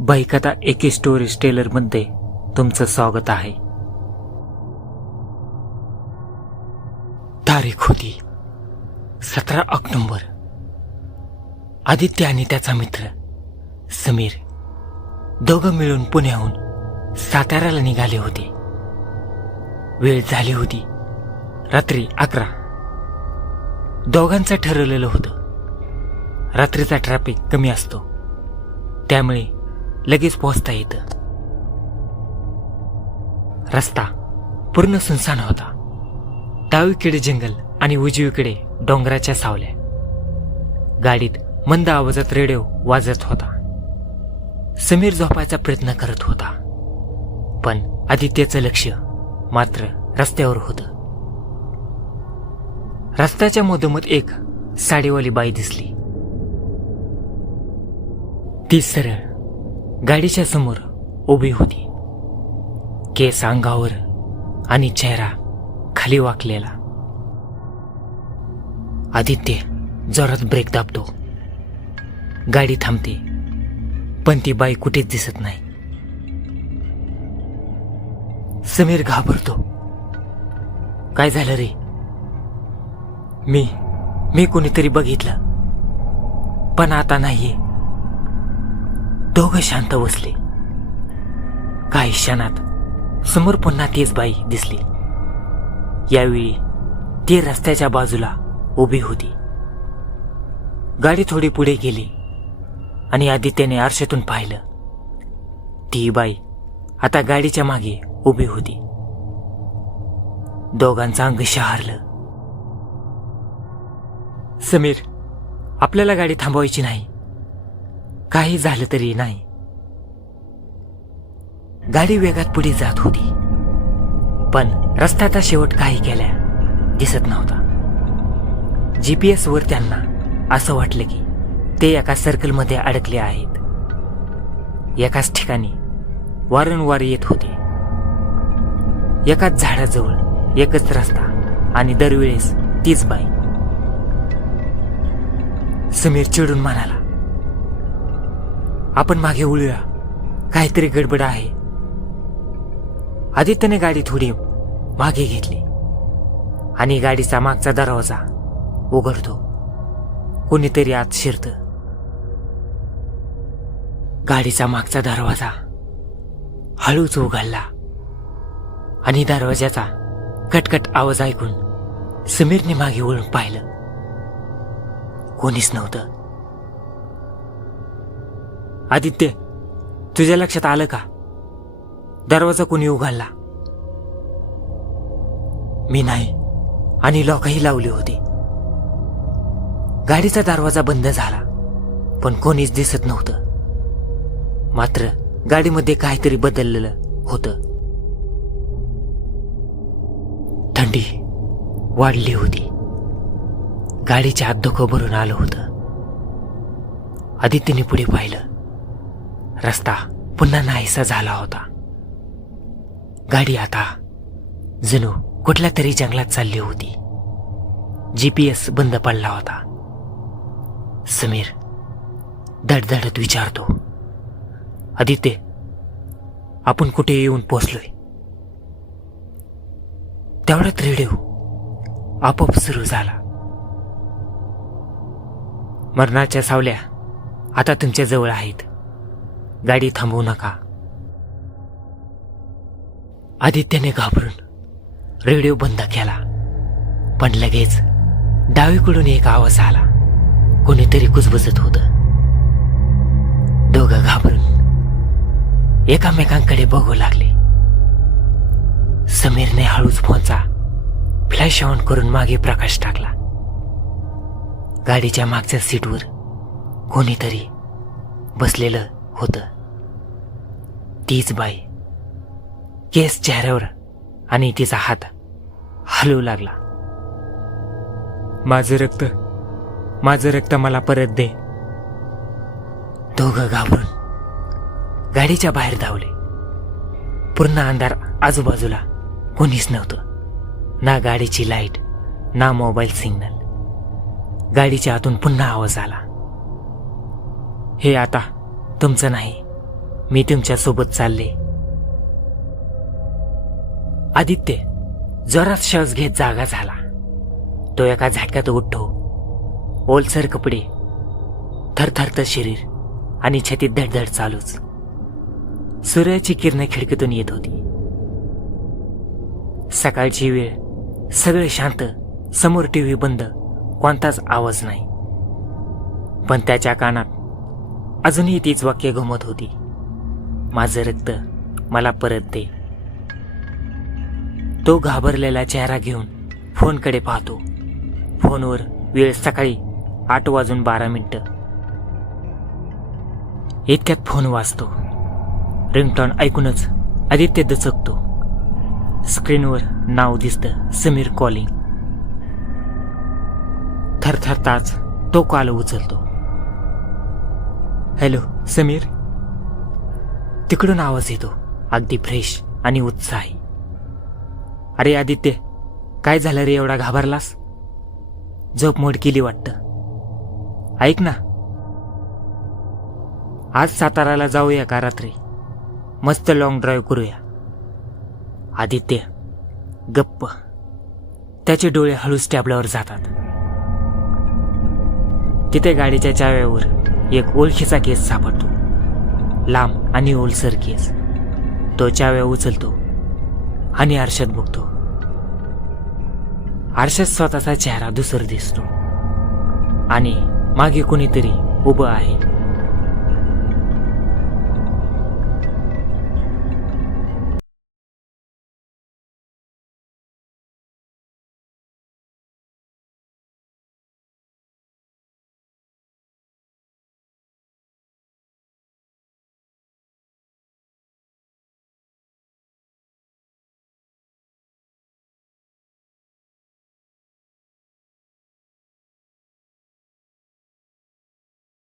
बाईकथा एके स्टोरी टेलरमध्ये तुमचं स्वागत आहे. तारीख होती सतरा ऑक्टोंबर. आदित्य आणि त्याचा मित्र समीर दोघं मिळून पुण्याहून साताऱ्याला निघाले होते. वेळ झाली होती रात्री अकरा. दोघांचं ठरवलेलं होतं. रात्रीचा ट्रॅफिक कमी असतो. त्यामुळे लगेच पोहोचता येतं. रस्ता पूर्ण सुनसान होता. डावीकडे जंगल आणि उजवीकडे डोंगराच्या सावल्या. गाडीत मंद आवाजात रेडिओ वाजत होता. समीर झोपायचा प्रयत्न करत होता. पण आदित्याचं लक्ष मात्र रस्त्यावर होतं. रस्त्याच्या मधोमध एक साडीवाली बाई दिसली. ती सरळ गाडीच्या समोर उभी होती. केस अंगावर आणि चेहरा खाली वाकलेला. आदित्य जोरात ब्रेक दाबतो. गाडी थांबते पण ती बाई कुठेच दिसत नाही. समीर घाबरतो. काय झालं रे? मी मी कोणीतरी बघितलं. पण आता नाहीये. दोघं शांत बसले. काही क्षणात समोर पुन्हा तीच बाई दिसली. यावेळी ती रस्त्याच्या बाजूला उभी होती. गाडी थोडी पुढे गेली आणि आदित्यने आरशातून पाहिलं. ती बाई आता गाडीच्या मागे उभी होती. दोघांचं अंग शहारलं. समीर आपल्याला गाडी थांबवायची नाही. काही झालं तरी नाही. गाडी वेगात पुढे जात होती. पण रस्त्याचा शेवट काही केल्या दिसत नव्हता. जीपीएस वर त्यांना असं वाटलं की ते एका सर्कलमध्ये अडकले आहेत. एकाच ठिकाणी वारंवार येत होते. एकाच झाडाजवळ एकच रस्ता आणि दरवेळेस तीच बाई. समीर चिडून म्हणाला आपण मागे उळूया काहीतरी गडबड आहे. आदित्यने गाडी थोडी मागे घेतली. आणि गाडीचा मागचा दरवाजा उघडतो. कोणीतरी आत शिरत. गाडीचा मागचा दरवाजा हळूच उघडला. आणि दरवाजाचा कटकट आवाज ऐकून समीरने मागे वळून पाहिलं. कोणीच नव्हतं. आदित्य तुझ्या लक्षात आलं का? दरवाजा कोणी उघडला? मी नाही आणि लॉकही लावली होती. गाडीचा दरवाजा बंद झाला पण कोणीच दिसत नव्हतं. मात्र गाडीमध्ये काहीतरी बदललेलं होतं. थंडी वाढली होती. गाडीच्या आत धोकं भरून आलं होतं. आदित्यने पुढे पाहिलं. रस्ता पुन्हा नाहीसा झाला होता. गाडी आता जणू कुठल्या तरी जंगलात चालली होती. जी पी एस बंद पडला होता. समीर धडधडत विचारतो. आदित्य आपण कुठे येऊन पोचलोय तेवढ्यात रेडिओ आपोआप सुरू झाला. मरणाच्या सावल्या आता तुमच्या जवळ आहेत. गाडी थांबवू नका आदित्यने घाबरून रेडिओ बंद केला पण लगेच डावीकडून एक आवाज आला कोणीतरी कुजबुजत होत दोघं घाबरून एकामेकांकडे बघू लागले समीरने हळूच फोनचा फ्लॅश ऑन करून मागे प्रकाश टाकला गाडीच्या मागच्या सीटवर कोणीतरी बसलेलं होतं. तीच बाई. केस चेहऱ्यावर आणि तिचा हात हलवू लागला. माझं रक्त माझं रक्त मला परत दे. दोघं घाबरून गाडीच्या बाहेर धावले. पूर्ण अंधार आजूबाजूला कोणीच नव्हतं. ना गाडीची लाइट ना मोबाईल सिग्नल. गाडीच्या आतून पुन्हा आवाज आला. हे आता तुमचं नाही. मी तुमच्यासोबत चालले. आदित्य जोरात श्वास घेत जागा झाला. तो एका झटक्यात उठतो. ओलसर कपडे थरथरतं शरीर आणि छतीत धडधड चालूच. सूर्याची किरणे खिडकीतून येत होती. सकाळची वेळ सगळे शांत समोर टीव्ही बंद कोणताच आवाज नाही. पण त्याच्या कानात अजूनही तीच वाक्य घुमत होती. माझं रक्त मला परत दे. तो घाबरलेला चेहरा घेऊन फोनकडे पाहतो. फोनवर वेळ सकाळी आठ वाजून बारा मिनटं. इतक्यात फोन वाजतो. रिंगटॉन ऐकूनच आदित्य दचकतो. स्क्रीनवर नाव दिसतं समीर कॉलिंग. थरथरताच तो कॉल उचलतो. हॅलो समीर? तिकडून आवाज येतो अगदी फ्रेश आणि उत्साही. अरे आदित्य काय झालं रे एवढा घाबरलास? झोप मोड केली वाटतं. ऐक ना. आज साताराला जाऊया का रात्री? मस्त लॉंग ड्राईव्ह करूया. आदित्य गप्प. त्याचे डोळे हळूच टॅबलावर जातात. तिथे गाडीच्या चाव्यावर एक ओळखीचा केस सापडतो. लांब आणि ओलसर केस. तो चाव्या उचलतो आणि आरशात बघतो. आरशात स्वतःचा चेहरा दुसर दिसतो. आणि मागे कोणीतरी उभं आहे.